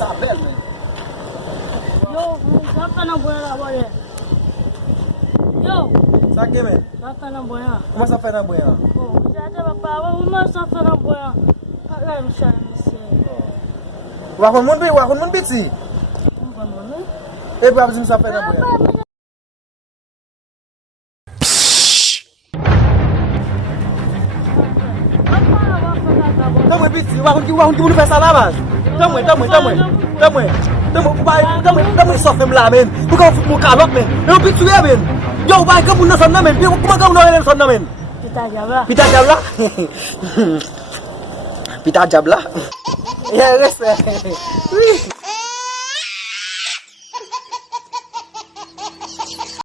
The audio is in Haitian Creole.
sabel men. Yo, siapa nak buat apa boleh? Yo, Sakit men. siapa nak buat? Comment ça fait dans boyan? Oh, jadi bapa, apa siapa nak buat? Agak macam ni. Wa kon mun biti. Eh ba ça fait dans boyan. Tamo biti, wa kon ki mun fè ça là bas. Tamo sofre mla men. Pou ka fut mon kalot men. Yo biti men. Yo ba ka mun son men. Kuma ka mun son men. Pita jabla. Pita jabla. Ya, respect.